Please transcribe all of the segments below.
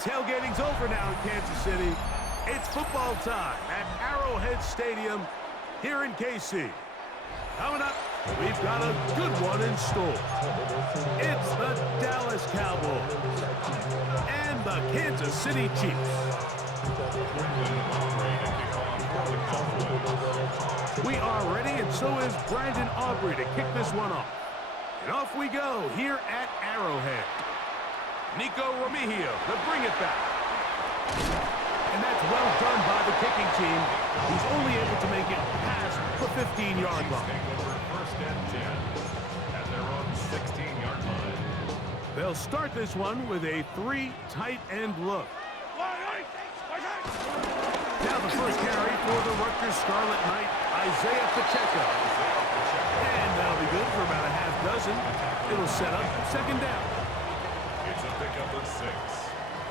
Tailgating's over now in Kansas City. It's football time at Arrowhead Stadium here in KC. Coming up, we've got a good one in store. It's the Dallas Cowboys and the Kansas City Chiefs. We are ready, and so is Brandon Aubrey to kick this one off. And off we go here at Arrowhead. Nico Remigio to bring it back. And that's well done by the kicking team, who's only able to make it past the 15-yard line. First and 10 at their own 16-yard line. They'll start this one with a 3 tight end look. Now the first carry for the Rutgers Scarlet Knight, Isaiah Pacheco. And that'll be good for about a half dozen. It'll set up second down. It's a pickup of 6.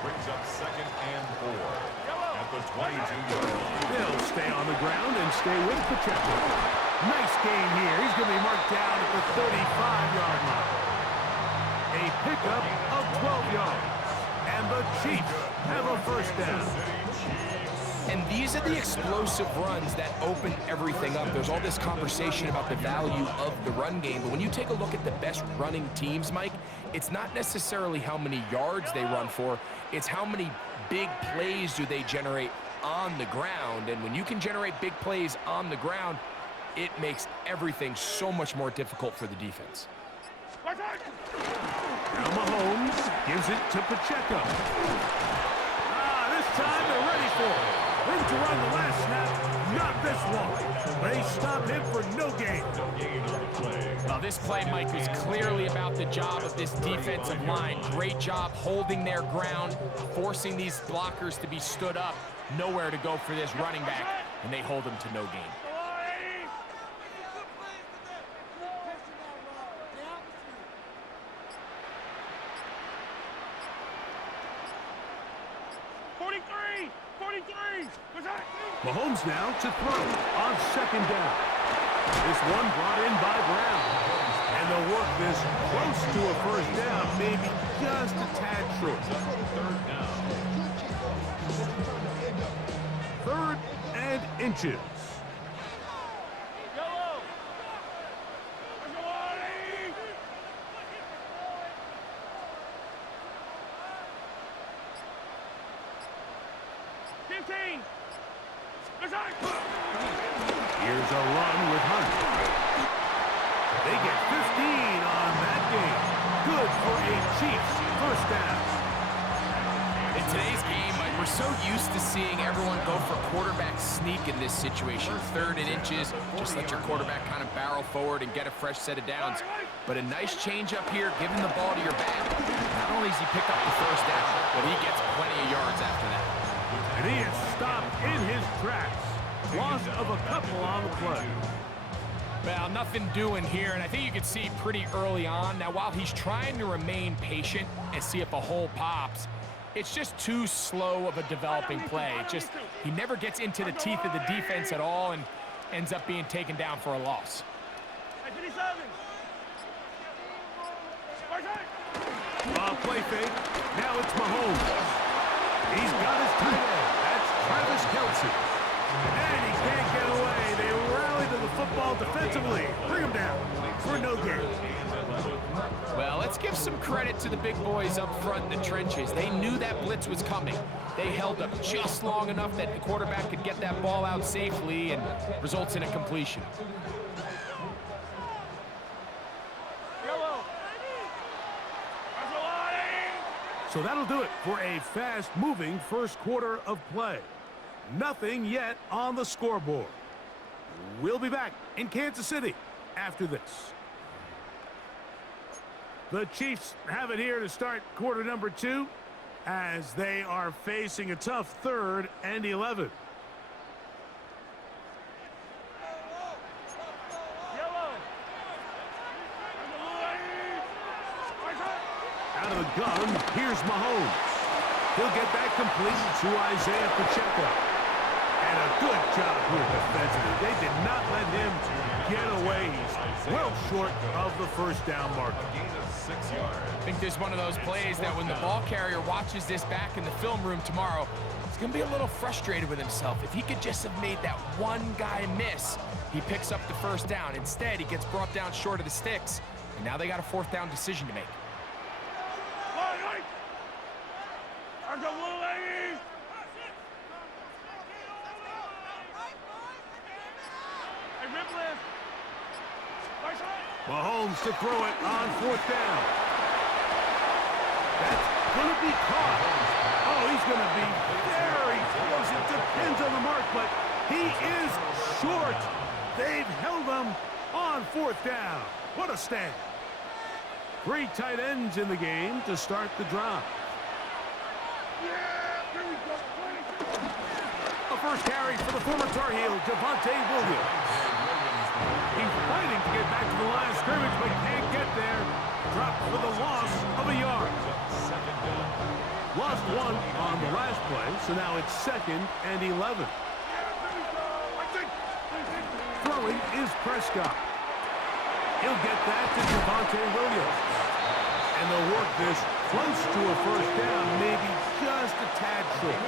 Brings up second and 4 at the 22-yard line. They'll stay on the ground and stay with Pacheco. Nice gain here. He's going to be marked down at the 35-yard line. A pickup of 12 yards. And the Chiefs have a first down. And these are the explosive runs that open everything up. There's all this conversation about the value of the run game, but when you take a look at the best running teams, Mike, it's not necessarily how many yards they run for, it's how many big plays do they generate on the ground. And when you can generate big plays on the ground, it makes everything so much more difficult for the defense. Now Mahomes gives it to Pacheco. This time they're ready for it. Room to run the last snap, not this one. They stop him for no gain. Well, this play, Mike, was clearly about the job of this defensive line. Great job holding their ground, forcing these blockers to be stood up. Nowhere to go for this running back, and they hold him to no gain. Mahomes now to throw on second down. This one brought in by Brown. And they'll work this close to a first down, maybe just a tad short. Third and inches. Here's a run with Hunt. They get 15 on that game. Good for a Chiefs first down. In today's game, Mike, we're so used to seeing everyone go for quarterback sneak in this situation. Third and inches, just let your quarterback kind of barrel forward and get a fresh set of downs. But a nice change up here, giving the ball to your back. Not only does he pick up the first down, but he gets plenty of yards after that. And he is stopped in his tracks. Loss of a couple on the play. Well, nothing doing here, and I think you can see pretty early on. Now, while he's trying to remain patient and see if a hole pops, it's just too slow of a developing play. He never gets into the teeth of the defense at all and ends up being taken down for a loss. Play fake. Now it's Mahomes. He's got his tight end. That's Travis Kelce. And he can't get away. They rally to the football defensively. Bring him down for no gain. Well, let's give some credit to the big boys up front in the trenches. They knew that blitz was coming. They held up just long enough that the quarterback could get that ball out safely and results in a completion. So that'll do it for a fast-moving first quarter of play. Nothing yet on the scoreboard. We'll be back in Kansas City after this. The Chiefs have it here to start quarter number 2 as they are facing a tough 3rd and 11. Out of the gun, here's Mahomes. He'll get that complete to Isaiah Pacheco. And a good job here defensively. They did not let him get away. He's well short of the first down marker. A gain of 6 yards. I think there's one of those plays that when the ball carrier watches this back in the film room tomorrow, he's going to be a little frustrated with himself. If he could just have made that one guy miss, he picks up the first down. Instead, he gets brought down short of the sticks, and now they got a fourth down decision to make. Mahomes to throw it on fourth down. That's going to be caught. Oh, he's going to be very close. It depends on the mark, but he is short. They've held him on fourth down. What a stand. 3 tight ends in the game to start the drive. A first carry for the former Tar Heel, Javonte Williams. He's fighting to get back to the line of scrimmage, but can't get there. Dropped for the loss of a yard. Lost 1 on the last play, so now it's 2nd and 11. Throwing is Prescott. He'll get that to Javonte Williams. And they'll work this close to a first down, maybe just a tad short.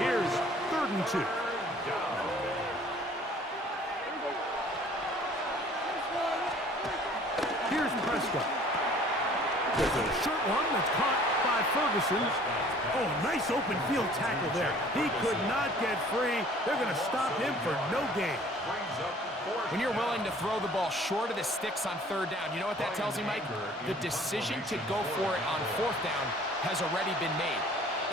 Here's 3rd and 2. Here's Prescott. There's a short one that's caught by Ferguson. Oh, nice open field tackle there. He could not get free. They're going to stop him for no gain. When you're willing to throw the ball short of the sticks on 3rd down, you know what that tells me, Mike? The decision to go for it on 4th down has already been made.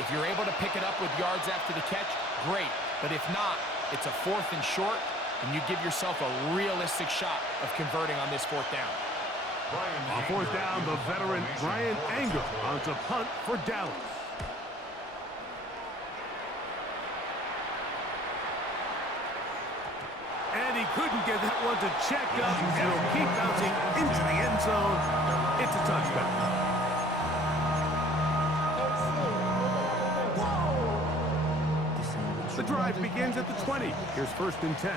If you're able to pick it up with yards after the catch, great. But if not, it's a 4th and short, and you give yourself a realistic shot of converting on this 4th down. On 4th down, the veteran Bryan Anger on to punt for Dallas. And he couldn't get that one to check up. It'll keep bouncing into the end zone. It's a touchback. The drive begins at the 20. Here's 1st and 10.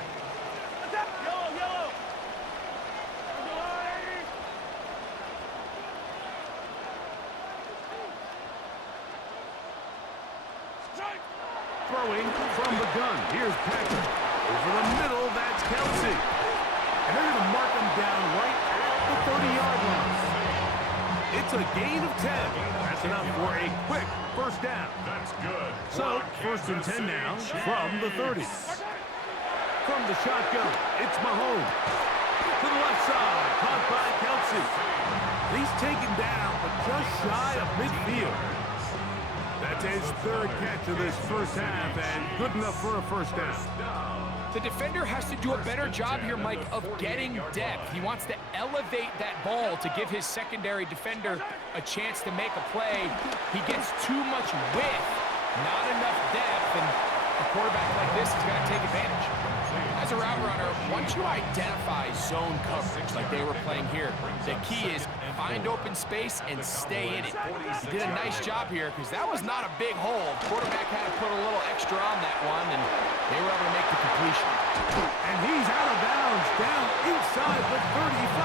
Throwing from the gun. Here's Patrick. Over the middle, that's Kelsey. And they're going to mark him down right at the 30-yard line. It's a gain of 10. That's enough for a quick first down. That's good. So, 1st and 10 now from the 30. From the shotgun, it's Mahomes. To the left side, caught by Kelsey. He's taken down, but just shy of midfield. That's his 3rd catch of this first half, and good enough for a first down. The defender has to do a better job here, Mike, of getting depth. He wants to elevate that ball to give his secondary defender a chance to make a play. He gets too much width, not enough depth, and a quarterback like this is going to take advantage. As a route runner, once you identify zone coverage like they were playing here, the key is find open space and stay in it. He did a nice job here because that was not a big hole. Quarterback had to put a little extra on that one, and they were able to make the completion. And he's out of bounds, down inside the 35.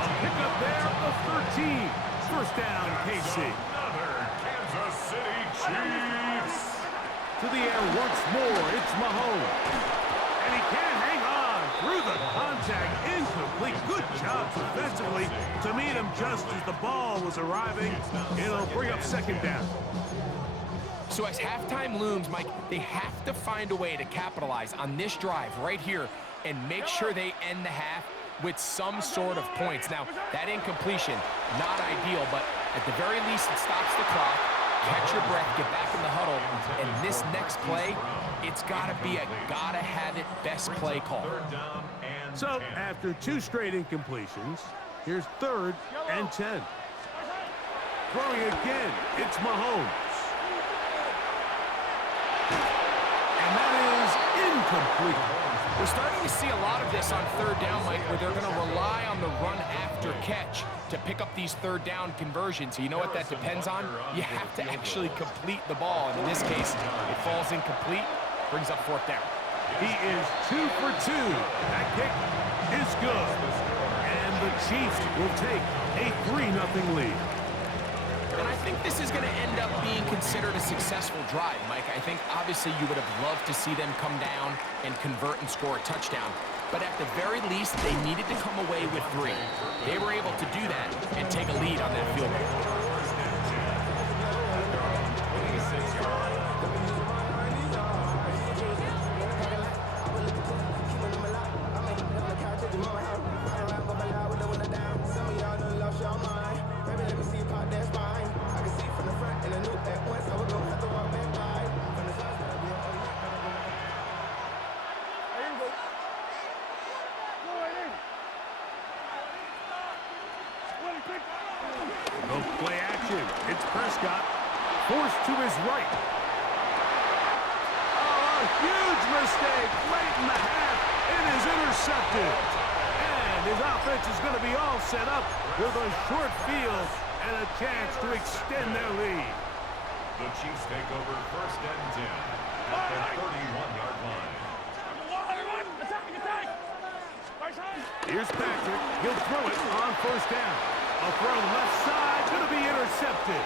A pickup there of 13. First down, KC. Another Kansas City Chiefs. To the air once more, it's Mahomes. And he can't hang on through the contact. Incomplete. Good job defensively to meet him just as the ball was arriving. It'll bring up 2nd down. So as halftime looms, Mike, they have to find a way to capitalize on this drive right here and make sure they end the half with some sort of points. Now, that incompletion, not ideal, but at the very least, it stops the clock. Catch your breath, get back in the huddle, and this next play, it's got to be a gotta-have-it best play call. So, after 2 straight incompletions, here's 3rd and 10. Throwing again, it's Mahomes. And that is incomplete. We're starting to see a lot of this on third down, Mike, where they're going to rely on the run after catch to pick up these third down conversions. You know what that depends on? You have to actually complete the ball. And in this case, it falls incomplete, brings up fourth down. He is 2 for 2. That kick is good. And the Chiefs will take a 3-0 lead. And I think this is going to end up being considered a successful drive, Mike. I think obviously you would have loved to see them come down and convert and score a touchdown. But at the very least, they needed to come away with 3. They were able to do that and take a lead on that field goal. No play action. It's Prescott. Forced to his right. Oh, a huge mistake late in the half. It is intercepted. And his offense is going to be all set up with a short field and a chance to extend their lead. The Chiefs take over first and 10 at the 31-yard line. Here's Patrick. He'll throw it on first down. A throw left side, going to be intercepted.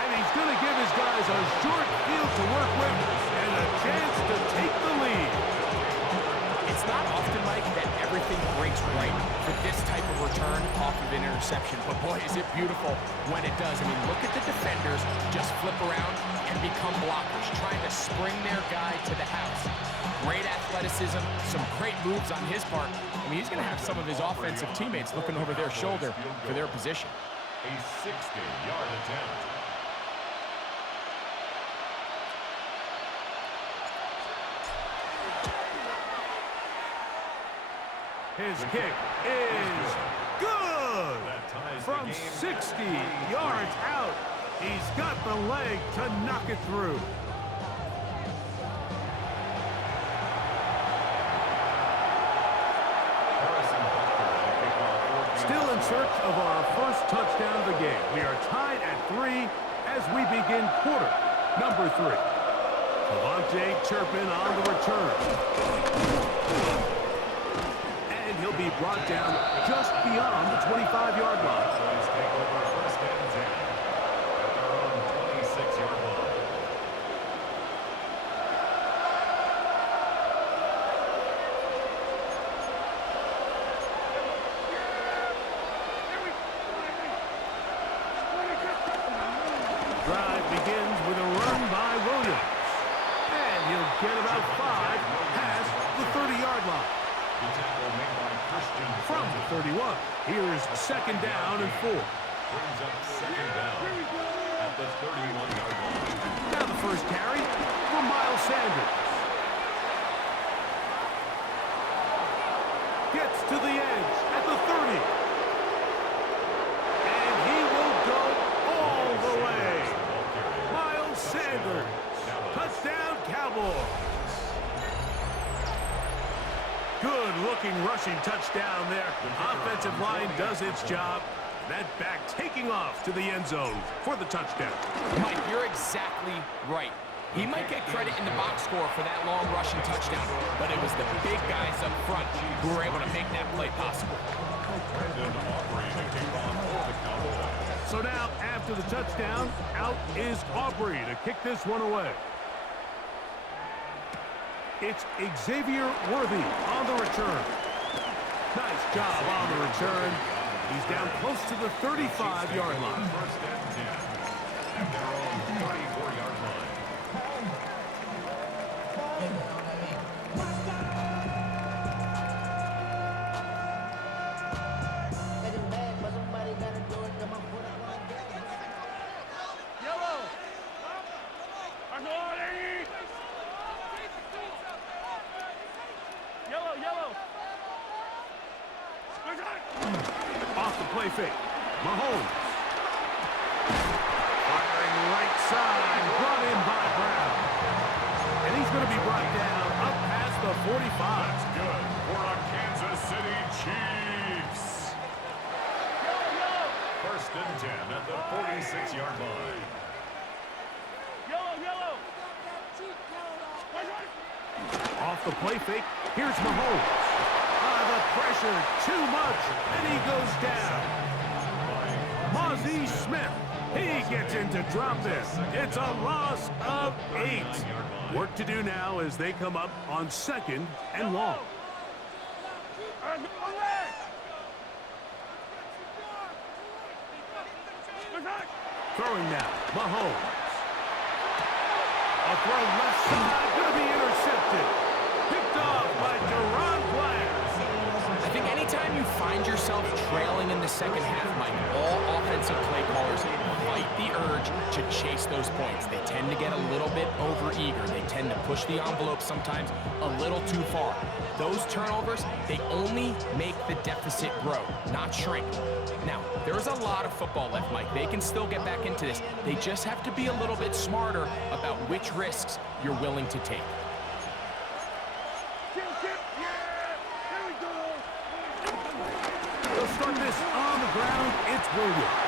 And he's going to give his guys a short field to work with and a chance to take the lead. It's not often, Mike, that everything breaks right for this type of return off of an interception. But boy, is it beautiful when it does. I mean, look at the defenders just flip around and become blockers, trying to spring their guy to the house. Great athleticism, some great moves on his part. I mean, he's going to have some of his offensive teammates looking over their shoulder for their position. A 60-yard attempt. His kick is good. From 60 yards out, he's got the leg to knock it through. Still in search of our first touchdown of the game. We are tied at 3 as we begin quarter number 3. Devontae Turpin on the return. And he'll be brought down just beyond the 25-yard line. Please take over first and 10 at their own 26-yard line. Drive begins with a run by Williams. And he'll get about 5 past the 30-yard line. The tackle made by Christian From the 31, here's second down and 4. brings up second down at the 31-yard line. Now the first carry for Miles Sanders. Gets to the edge at the 30. And he will go all the way. Miles Sanders. Touchdown, Cowboys. Good-looking rushing touchdown there. Offensive line does its job. That back taking off to the end zone for the touchdown. Mike, you're exactly right. He might get credit in the box score for that long rushing touchdown, but it was the big guys up front who were able to make that play possible. Brendan Aubrey to kick off for the Cowboys. So now, after the touchdown, out is Aubrey to kick this one away. It's Xavier Worthy on the return. Nice job on the return. He's down close to the 35-yard line. First and 10 at their own 34-yard line. Off the play fake. Mahomes. Firing right side. Brought in by Brown. And he's going to be brought down 6-yard line. Off the play fake, here's Mahomes. The pressure, too much, and he goes down. Mozzie Smith, he gets in to drop this. It's a loss of 8. Work to do now as they come up on 2nd and long. Throwing now, Mahomes. A throw left side, going to be intercepted. Picked off by Deron Blair. I think anytime you find yourself trailing in the second half, Mike, all offensive play callers fight the urge to chase those points. They tend to get a little bit overeager. They tend to push the envelope sometimes a little too far. Those turnovers, they only make the deficit grow, not shrink. Now, there's a lot of football left, Mike. They can still get back into this. They just have to be a little bit smarter about which risks you're willing to take. They'll start this on the ground. It's Williams.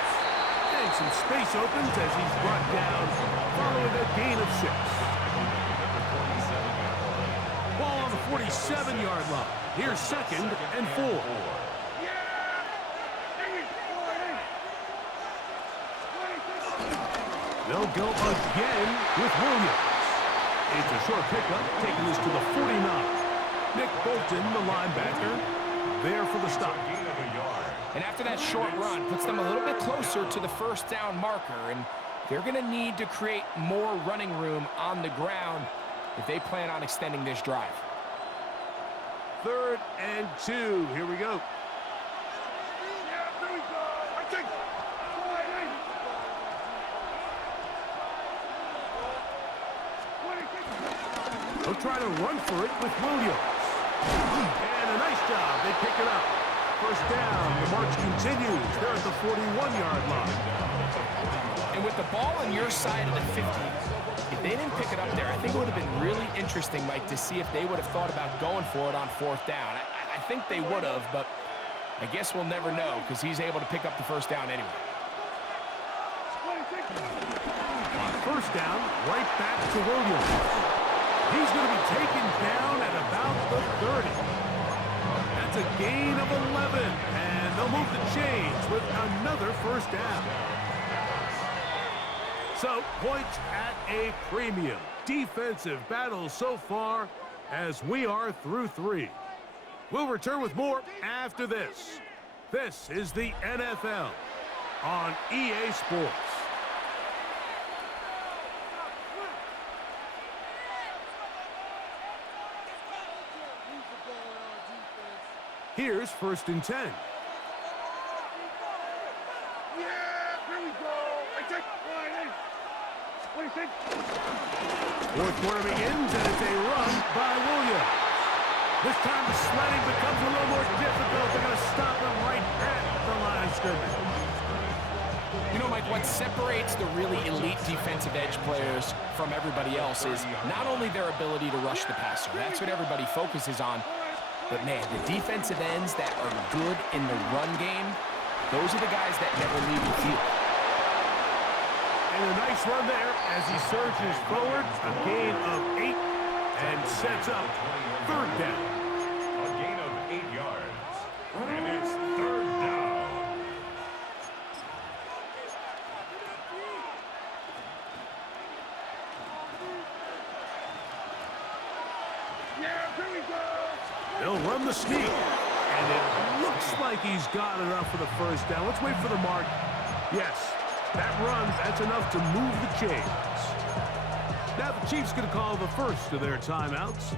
And some space opens as he's brought down following a gain of 6. Ball on the 47-yard line. Here's 2nd and 4. They'll go again with Williams. It's a short pickup, taking this to the 49. Nick Bolton, the linebacker, there for the stop. And after that short run, puts them a little bit closer to the first down marker, and they're going to need to create more running room on the ground if they plan on extending this drive. 3rd and 2. Here we go. They'll try to run for it with Williams. And a nice job. They pick it up. First down. The march continues. They're at the 41-yard line. And with the ball on your side of the 50, if they didn't pick it up there, I think it would have been really interesting, Mike, to see if they would have thought about going for it on 4th down. I think they would have, but I guess we'll never know because he's able to pick up the first down anyway. On 1st down, right back to Williams. He's going to be taken down at about the 30. That's a gain of 11, and they'll move the chains with another first down. So, points at a premium. Defensive battle so far as we are through 3. We'll return with more after this. This is the NFL on EA Sports. Here's 1st and 10. Fourth quarter begins, and it's a run by Williams. This time the sledding becomes a little more difficult. They're going to stop him right at the line of scrimmage. You know, Mike, what separates the really elite defensive edge players from everybody else is not only their ability to rush the passer. That's what everybody focuses on. But, man, the defensive ends that are good in the run game, those are the guys that never leave the field. And a nice run there as he surges forward. A gain of 8 and sets up 3rd down. A gain of 8 yards. And it's 3rd down. They'll run the sneak. And it looks like he's got enough for the first down. Let's wait for the mark. Yes, that run, that's enough to move the chains. Now the Chiefs going to call the first of their timeouts.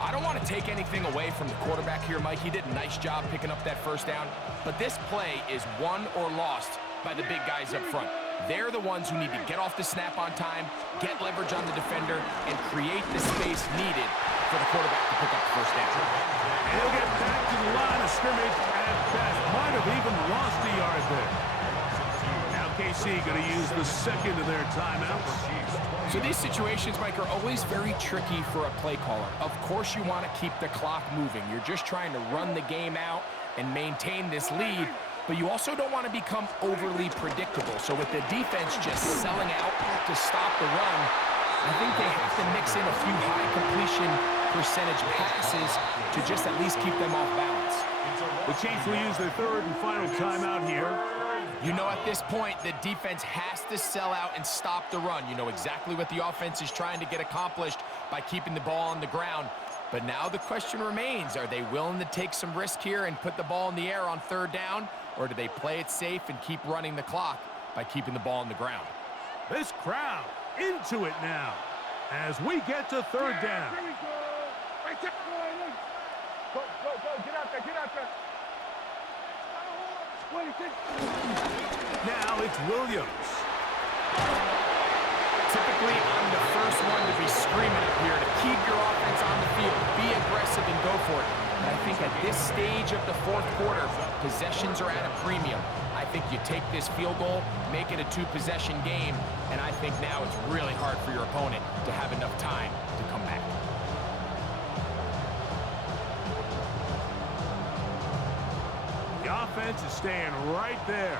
I don't want to take anything away from the quarterback here, Mike. He did a nice job picking up that first down. But this play is won or lost by the big guys up front. They're the ones who need to get off the snap on time, get leverage on the defender, and create the space needed for the quarterback to pick up the first down. And he'll get back to the line of scrimmage at best. Might have even lost a yard there. Now KC going to use the second of their timeouts. So these situations, Mike, are always very tricky for a play caller. Of course you want to keep the clock moving. You're just trying to run the game out and maintain this lead. but you also don't want to become overly predictable. So with the defense just selling out to stop the run, I think they have to mix in a few high completion percentage passes to just at least keep them off balance. The Chiefs will use their third and final timeout here. You know, at this point, the defense has to sell out and stop the run. You know exactly what the offense is trying to get accomplished by keeping the ball on the ground. But now the question remains, are they willing to take some risk here and put the ball in the air on third down, or do they play it safe and keep running the clock by keeping the ball on the ground? This crowd into it now as we get to third down. Go, get out there, get out there. Now it's Williams. Typically, I'm the first one to be screaming up here to keep your offense on the field, be aggressive and go for it. But I think at this stage of the fourth quarter, possessions are at a premium. I think you take this field goal, make it a two-possession game, and I think now it's really hard for your opponent to have enough time to come back. The offense is staying right there.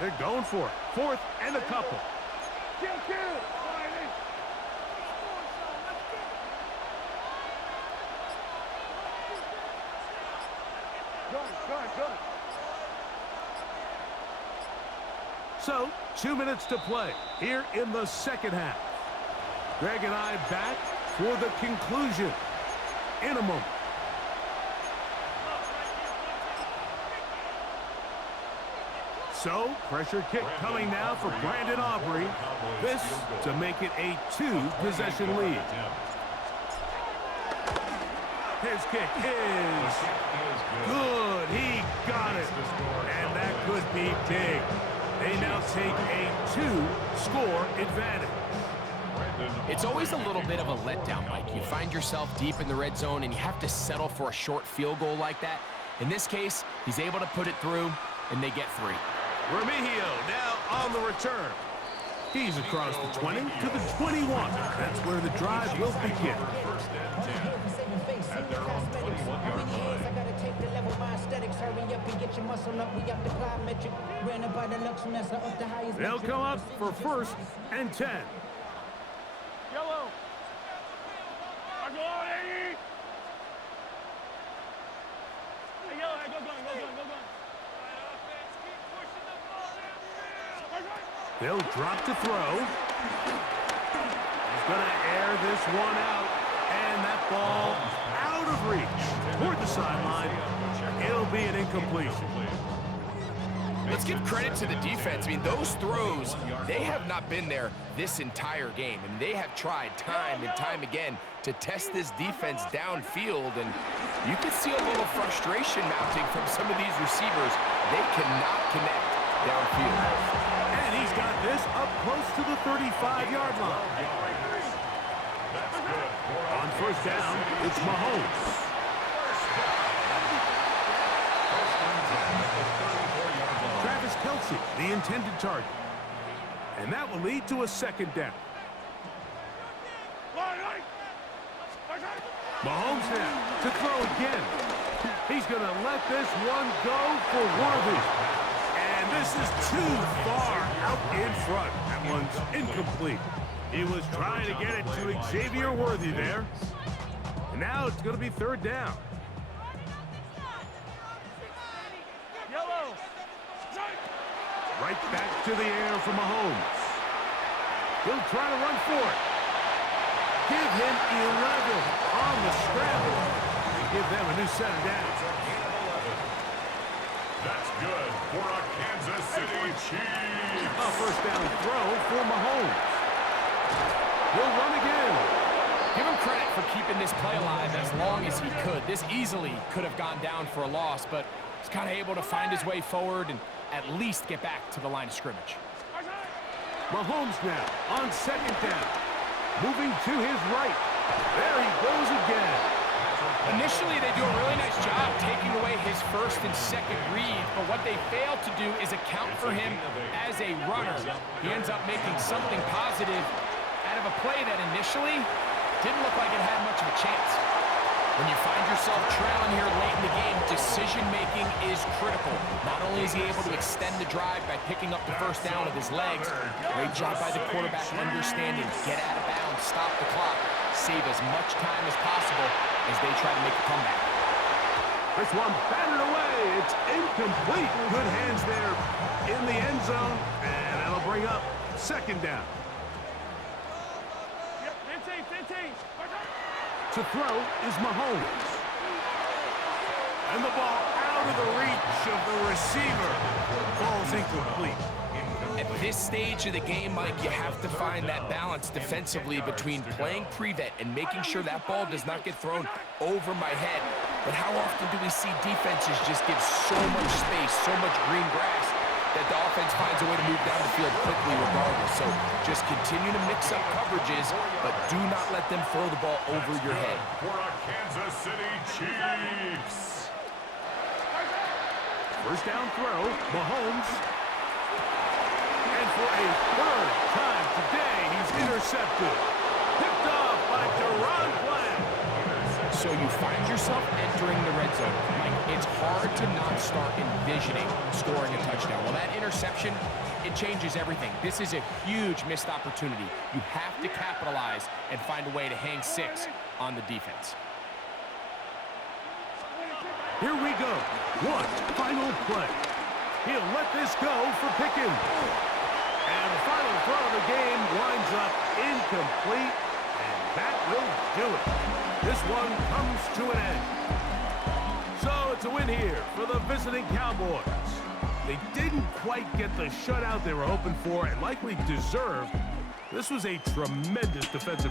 They're going for it. Fourth and a couple. Kill. Good. So, 2 minutes to play here in the second half. Greg and I back for the conclusion in a moment. So, pressure kick coming now for Brandon Aubrey. This to make it a two-possession lead. His kick is good. He got it. And that could be big. They now take a two-score advantage. It's always a little bit of a letdown, Mike. You find yourself deep in the red zone and you have to settle for a short field goal like that. In this case, he's able to put it through, and they get 3. Remigio now on the return. He's across the 20 to the 21. That's where the drive will begin. First and 10. At their own 21-yard line. I gotta take the level my aesthetics. Hurry up and get your muscle up. We got the plyometric. Ran up by the lux and that's up the highest. They'll come up for first and 10. Yellow. I go on, Eddie. Hey, yellow, hey, go. They'll drop to throw. He's going to air this one out. And that ball out of reach toward the sideline. It'll be an incompletion. Let's give credit to the defense. I mean, those throws, they have not been there this entire game. And they have tried time and time again to test this defense downfield. And you can see a little frustration mounting from some of these receivers. They cannot connect downfield. And he's got this up close to the 35-yard line. On first down, it's Mahomes. Travis Kelce, the intended target. And that will lead to a second down. Mahomes now to throw again. He's going to let this one go for Worthy. And this is too far out in front. That one's incomplete. He was trying to get it to Xavier Worthy there. And now it's going to be third down. Yellow. Right back to the air for Mahomes. He'll try to run for it. Give him 11 on the scramble. And give them a new set of downs. That's good for a Kansas City Chiefs. A first down throw for Mahomes. He'll run again. Give him credit for keeping this play alive as long as he could. This easily could have gone down for a loss, but he's kind of able to find his way forward and at least get back to the line of scrimmage. Mahomes now on second down. Moving to his right. There he goes again. Initially, they do a really nice job taking away his first and second read, but what they fail to do is account for him as a runner. He ends up making something positive out of a play that initially didn't look like it had much of a chance. When you find yourself trailing here late in the game, decision-making is critical. Not only is he able to extend the drive by picking up the first down with his legs, great job by the quarterback understanding, get out of bounds, stop the clock, save as much time as possible as they try to make a comeback. This one batted away. It's incomplete. Good hands there in the end zone, and that'll bring up second down. 15. To throw is Mahomes. And the ball out of the reach of the receiver. Ball's incomplete. At this stage of the game, Mike, you have to find that balance defensively between playing prevent and making sure that ball does not get thrown over my head. But how often do we see defenses just give so much space, so much green grass, that the offense finds a way to move down the field quickly regardless? So just continue to mix up coverages, but do not let them throw the ball over your head. For a Kansas City Chiefs. First down throw, Mahomes. And for a third time today, he's intercepted. Picked off by Deron Bland. So you find yourself entering the red zone. Mike, it's hard to not start envisioning scoring a touchdown. Well, that interception, it changes everything. This is a huge missed opportunity. You have to capitalize and find a way to hang 6 on the defense. Here we go. One final play. He'll let this go for Pickens. And the final throw of the game winds up incomplete, and that will do it. This one comes to an end. So it's a win here for the visiting Cowboys. They didn't quite get the shutout they were hoping for and likely deserved. This was a tremendous defensive